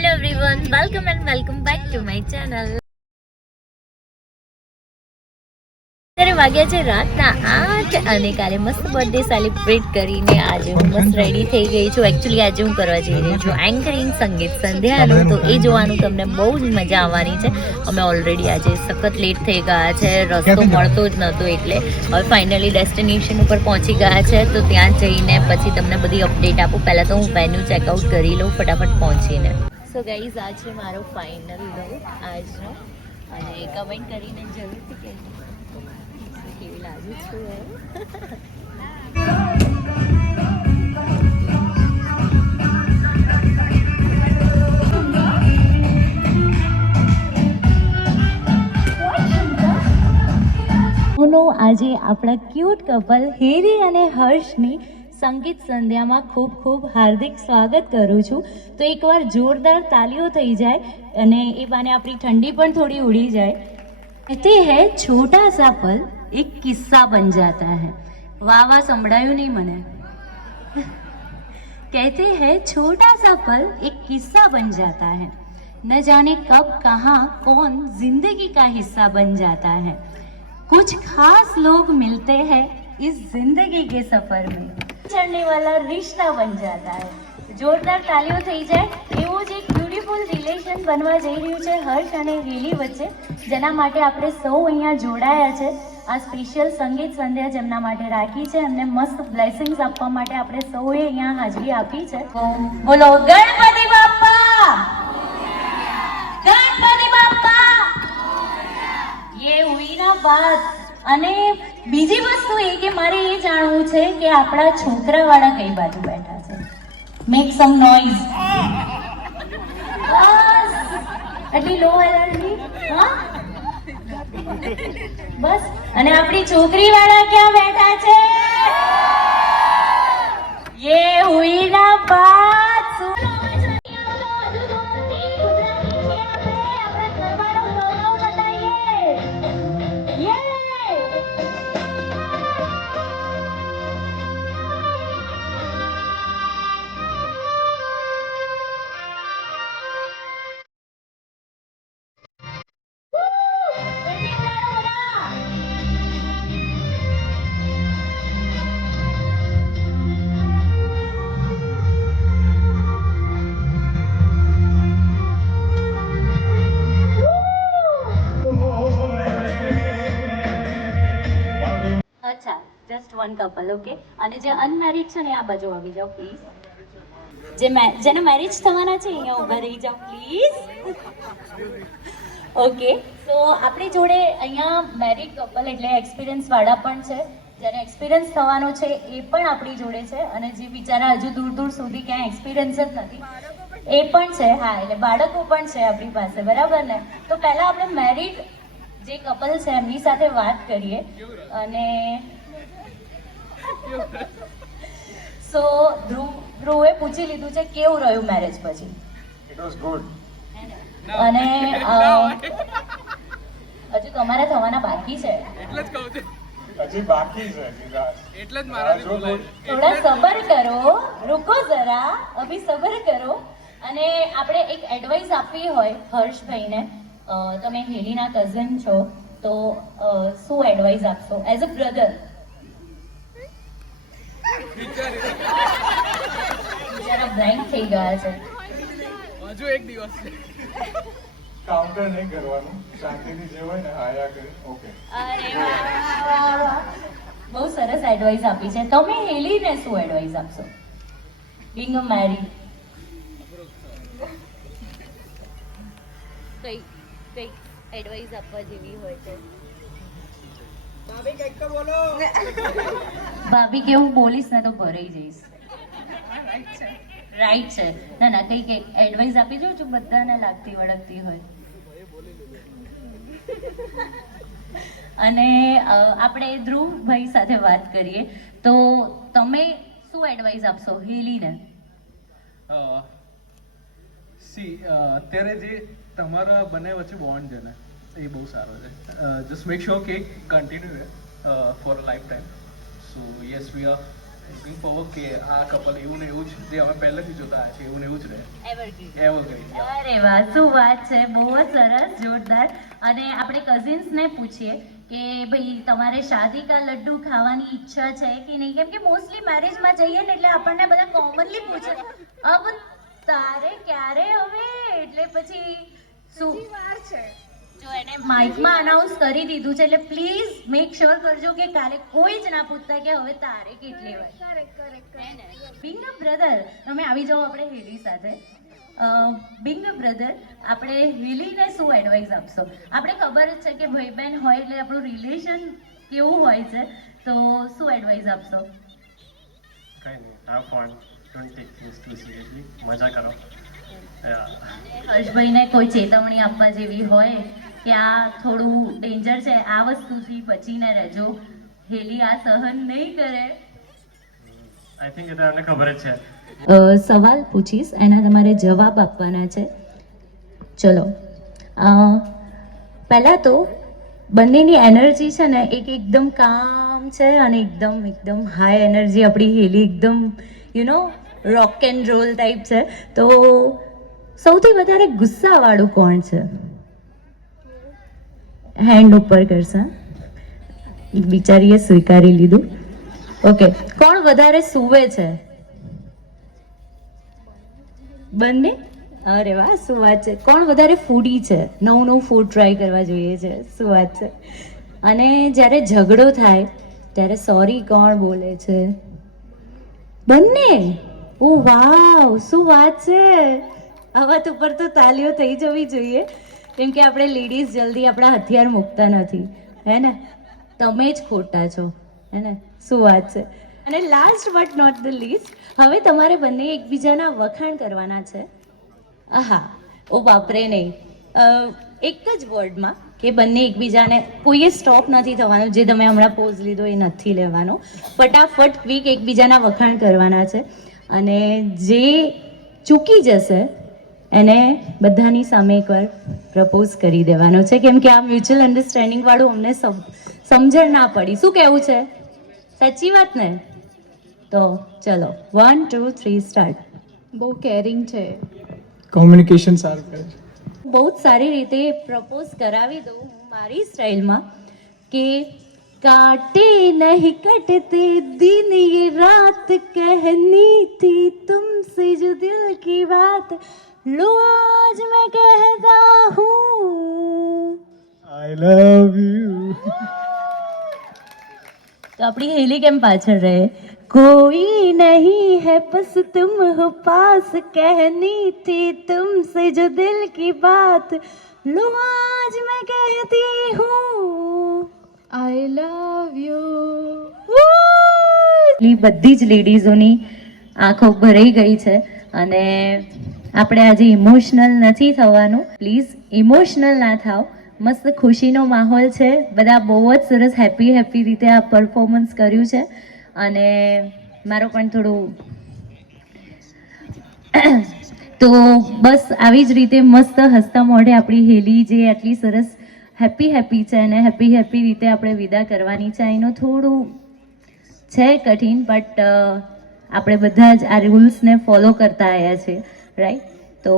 Hello everyone welcome and welcome back to my channel અત્યારે વાગ્યા છે રાતના આઠ અને કાલે મસ્ત બર્થડે સેલિબ્રેટ કરીને આજે હું મસ્ત રેડી થઈ ગઈ છું. એકચ્યુઅલી આજે હું કરવા જઈ રહી છું એન્કરિંગ સંગીત સંધ્યાનું. તો એ જોવાનું તમને બહુ જ મજા આવવાની છે. અમે ઓલરેડી આજે સખત લેટ થઈ ગયા છે. રસ્તો મળતો જ નહોતો એટલે હવે ફાઇનલી ડેસ્ટિનેશન ઉપર પહોંચી ગયા છે. તો ત્યાં જઈને પછી તમને બધી અપડેટ આપું. પહેલાં તો હું વેન્યુ ચેકઆઉટ કરી લઉં ફટાફટ પહોંચીને. સો ગાઈઝ આ છે મારો ફાઇનલ લુક આજનો. અને કમેન્ટ કરીને જરૂરથી કહેજો. કેવી લાગુ છું આજે આપણા ક્યુટ કપલ હેરી અને હર્ષની સંગીત સંધ્યામાં ખૂબ ખૂબ હાર્દિક સ્વાગત કરું છું તો એકવાર જોરદાર તાલીઓ થઈ જાય અને એ બાને આપણી ઠંડી પણ થોડી ઉડી જાય कहते हैं छोटा सा पल एक किस्सा बन जाता है वाह वाह સંભળાયું નહીં મને कहते हैं छोटा सा पल एक किस्सा बन जाता है न जाने कब कहाँ कौन जिंदगी का हिस्सा बन जाता है कुछ खास लोग मिलते हैं इस जिंदगी के सफर में चढ़ने वाला रिश्ता बन जाता है જોરદાર તાલીઓ થઈ જાય એવું જ એક બ્યુટીફુલ રિલેશન બનવા જઈ રહ્યું છે હર્ષ અને હેલી વચ્ચે જેના માટે આપણે સૌ અહીંયા જોડાયા છે આ સ્પેશિયલ સંગીત સંધ્યા જેમના માટે રાખી છે એમને મસ્ત બ્લેસિંગ્સ આપવા માટે આપણે સૌએ અહીંયા હાજરી આપી છે તો બોલો ગણપતિ બાપ્પા ગણપતિ બાપ્પા ये हुई ना बात અને બીજી વસ્તુ એ કે મારે એ જાણવું છે કે આપણા છોકરાવાળા કઈ બાજુ બેઠા છે. મેક સમ નોઈઝ બસ. એટલી લો એનર્જી હા? બસ. અને આપણી છોકરી વાળા ક્યાં બેઠા છે? યે હુઈ ના બાત જસ્ટ વન કપલ ઓકે અને જે અનમેરિડ છે ને આ બાજુ આવી જાઓ પ્લીઝ જે જેને મેરેજ થવાના છે, અહીંયા ઊભા રહી જાઓ પ્લીઝ ઓકે તો આપણી જોડે અહીંયા મેરિડ કપલ એટલે એક્સપિરિયન્સ વાળા પણ છે. જેને એક્સપિરિયન્સ થવાનો છે, એ પણ આપણી જોડે છે. અને જે બિચારા હજુ દૂર દૂર સુધી ક્યાંય એક્સપિરિયન્સ જ નથી. એ પણ છે, હા, એટલે બાળકો પણ છે આપણી પાસે, બરાબર ને? તો પહેલા આપણે મેરિડ જે કપલ છે, એમની સાથે વાત કરીએ. અને સો ધ્રુવ ધ્રુવે પૂછી લીધું છે કેવું રહ્યું મેરેજ પછી? ઇટ વોઝ ગુડ અને હજુ તમારે થવાના બાકી છે. એટલે જ કહું છું. હજી બાકી છે એટલે જ મારાથી બોલાય. થોડા સબર કરો રૂકો જરા અભી સબર કરો. અને આપણે એક એડવાઇસ આપવી હોય હર્ષભાઈને. તમે હેલીના કઝન છો તો શું એડવાઇસ આપશો? એઝ અ બ્રધર જરા બ્લેન્ક થઈ ગયા છે. હજુ એક દિવસ છે. કાઉન્ટર નહીં કરવાનું. શાંતિથી જે હોય ને આયા કરી. ઓકે. અરે વાહ. બહુ સરસ એડવાઇસ આપી છે. તમે હેલીને શું એડવાઇસ આપશો? બિંગ અ મેરી કઈ કઈ એડવાઇસ આપવા જેવી હોય તો ભાભી કે હું બોલીશ ને તો ભરાઈ જઈશ. રાઈટ છે ના ના કઈ કઈ એડવાઇસ આપી જો બધાને લાગતી વળગતી હોય. અને આપણે ધ્રુવભાઈ સાથે વાત કરીએ તો તમે શું એડવાઇસ આપશો હેલીને? સી અત્યારે જે તમારા બંને વચ્ચે બોન્ડ છે ને એ બહુ સારો છે. જસ્ટ મેક શ્યોર કે continue for a lifetime so yes we are looking for કે આ કપલ એવું ને એવું જ જે અમે પહેલેથી જોતા આવ્યા છે એવું ને એવું જ રહે. એવરગ્રીન અરે વાહ શું વાત છે? બહુ જ સરસ જોરદાર. અને આપણે કઝિન્સને પૂછીએ કે ભાઈ તમારે શાદી કા લડ્ડુ ખાવાની ઈચ્છા છે કે નહીં? કેમ કે મોસ્ટલી મેરેજમાં જઈએ ને એટલે આપણને બધા કોમનલી પૂછે અબ તારે ક્યારે હવે? એટલે પછી શું? જો એને માઇકમાં અનાઉન્સ કરી દીધું છે એટલે પ્લીઝ મેક શ્યોર કરજો કે કાલે કોઈ જ ના પૂછતા કે હવે તારે કેટલી હોય. બિંગ અ બ્રધર તમે આવી જાઓ આપણે હેલી સાથે. બિંગ અ બ્રધર આપણે હેલીને શું એડવાઇસ આપશો? આપણે ખબર જ છે કે ભાઈ બહેન હોય એટલે આપણું રિલેશન કેવું હોય છે. તો શું એડવાઇસ આપશો? કઈ નહીં have fun don't take things too seriously મજા કરો. હર્ષભાઈને કોઈ ચેતવણી આપવા જેવી હોય કે આ થોડું ડેન્જર છે આ વસ્તુથી બચીને રહેજો. હેલી આ સહન નહીં કરે. આઈ થિંક એ તો ખબર જ છે. સવાલ પૂછીશ એના તમારે જવાબ આપવાના છે. ચલો. પહેલાં તો બંનેની એનર્જી છે ને એક એકદમ કામ છે અને એકદમ એકદમ હાઈ એનર્જી આપણી હેલી એકદમ you know rock and roll type છે. તો સૌથી વધારે ગુસ્સાવાળું કોણ છે? હેન્ડ ઉપર કરશે. બિચારીએ સ્વીકારી લીધું. ઓકે કોણ વધારે સૂવે છે? બંને? અરે વાહ શું વાત છે. કોણ વધારે ફૂડી છે? નવું નવું ફૂડ ટ્રાય કરવા જોઈએ છે. શું વાત છે. અને જ્યારે ઝઘડો થાય, ત્યારે સોરી કોણ બોલે છે? બંને. ઓ, વાવ! શું વાત છે? આ વાત ઉપર તો તાલીઓ થઈ જવી જોઈએ. કેમ કે આપણે લેડીઝ જલ્દી આપણા હથિયાર મૂકતા નથી. હે ને? તમે જ ખોટા છો. હે ને? શું વાત છે? અને last but not the least હવે તમારે બંને એકબીજાના વખાણ કરવાના છે. આહા! ઓ, બાપરે નહીં. એક જ વર્ડમાં કે બંને એકબીજાને કોઈએ સ્ટોપ નથી થવાનું, જે તમે હમણાં પોઝ લીધો એ નથી લેવાનો. ફટાફટ ક્વિક એકબીજાના વખાણ કરવાના છે. અને જે ચૂકી જશે એને બધાની સામે એકવાર પ્રપોઝ કરી દેવાનો છે. કેમ કે આ મ્યુચ્યુઅલ અન્ડરસ્ટેન્ડિંગ વાળું અમને સમજણ ના પડી. શું કહેવું છે? સાચી વાત ને? તો ચલો વન ટુ થ્રી સ્ટાર્ટ બહુ કેરિંગ છે. કોમ્યુનિકેશન સારું કરે છે. બહુ જ સારી રીતે પ્રપોઝ કરાવી દઉં હું મારી સ્ટાઇલમાં કે काटे नहीं कटते दिन ये रात कहनी थी तुमसे जो दिल की बात। लो आज मैं कहता हूँ। आई लव यू तो अपनी हेली केम पाचड़ रहे कोई नहीं है बस तुम हो पास कहनी थी तुमसे जो दिल की बात। लो आज એ બધી જ લેડીઝોની આંખો ભરાઈ ગઈ છે અને આપણે આજે ઇમોશનલ નથી થવાનું. પ્લીઝ ઇમોશનલ ના થાવ મસ્ત ખુશીનો માહોલ છે. બધા બહુ જ સરસ હેપી હેપી રીતે આ પરફોર્મન્સ કર્યું છે. અને મારો પણ થોડું તો બસ આવી જ રીતે મસ્ત હસતા મોઢે આપણી હેલી જે આટલી સરસ હેપી હેપી છે અને હેપી હેપી રીતે આપણે વિદા કરવાની છે. એનું થોડું છે કઠિન બટ આપણે બધા જ આ રૂલ્સને ફોલો કરતા આવ્યા છે રાઈટ તો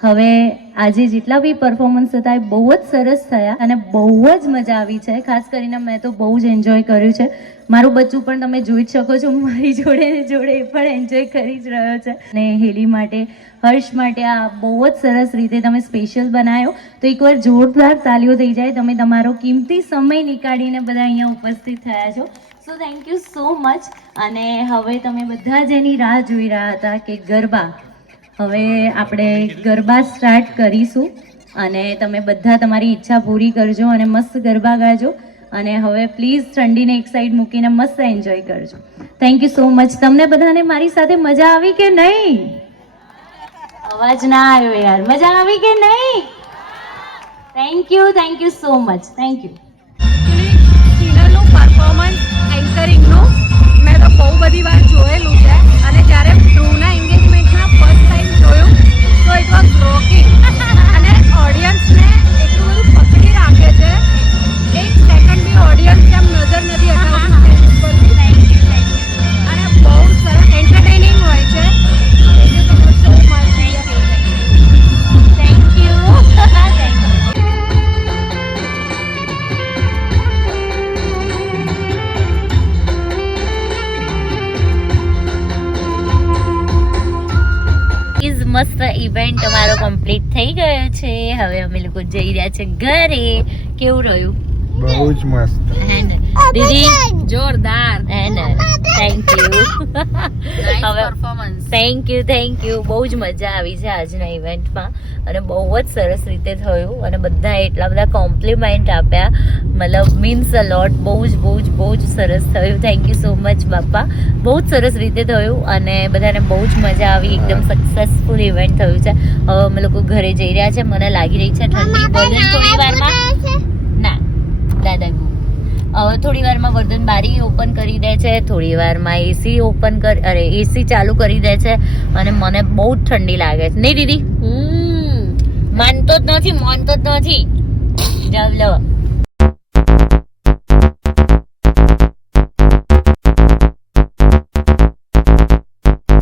હવે આજે જેટલા બી પરફોર્મન્સ હતા એ બહુ જ સરસ થયા અને બહુ જ મજા આવી છે. ખાસ કરીને મેં તો બહુ જ એન્જોય કર્યું છે. મારું બચ્ચું પણ તમે જોઈ જ શકો છો મારી જોડે જોડે એ પણ એન્જોય કરી જ રહ્યો છે. અને હેલી માટે, હર્ષ માટે આ બહુ જ સરસ રીતે તમે સ્પેશિયલ બનાવ્યો તો એકવાર જોરદાર તાલીઓ થઈ જાય, તમે તમારો કિંમતી સમય નીકાળીને બધા અહીંયા ઉપસ્થિત થયા છો. So thank you so much અને હવે તમે બધા જ એની રાહ જોઈ રહ્યા હતા કે ગરબા હવે આપણે ગરબા સ્ટાર્ટ કરીશું અને તમે બધા તમારી ઈચ્છા પૂરી કરજો અને મસ્ત ગરબા ગાજો અને હવે પ્લીઝ ઠંડીને એક સાઈડ મૂકીને મસ્ત એન્જોય કરજો. થેન્ક યુ સો મચ તમને બધાને મારી સાથે મજા આવી કે નહીં? અવાજ ના આવ્યો યાર. મજા આવી કે નહીં? Thank you thank you so much thank you સિંગરનું performance એન્કરિંગનું મેં તો બહુ બધી વાર જોયેલું તો ઇટ મસ્ત ઇવેન્ટ અમારો કમ્પ્લીટ થઈ ગયો છે. હવે અમે લોકો જઈ રહ્યા છે ઘરે. કેવું રહ્યું? બહુ જ મસ્ત. દીદી જોરદાર. થેન્ક યુ હવે performance thank you thank you બહુ જ મજા આવી છે આજના ઇવેન્ટમાં અને બહુ જ સરસ રીતે થયું. અને બધા એટલા બધા કોમ્પ્લિમેન્ટ આપ્યા. મતલબ મીન્સ અ લોટ બહુ જ બહુ જ બહુ જ સરસ થયું. થેન્ક યુ સો મચ બાપા. બહુ જ સરસ રીતે થયું. અને બધાને બહુ જ મજા આવી. એકદમ સક્સેસફુલ ઇવેન્ટ થયું છે. હવે અમે લોકો ઘરે જઈ રહ્યા છે. મને લાગી રહી છે ઠંડી. થોડી વારમાં દાદા ગુ હવે થોડી વારમાં વર્ધન બારી ઓપન કરી દે છે થોડી વારમાં એસી ઓપન કર અરે એસી ચાલુ કરી દે છે અને મને બહુ જ ઠંડી લાગે છે. નહીં દીદી? હમ. માનતો જ નથી માનતો જ નથી. જાવ લો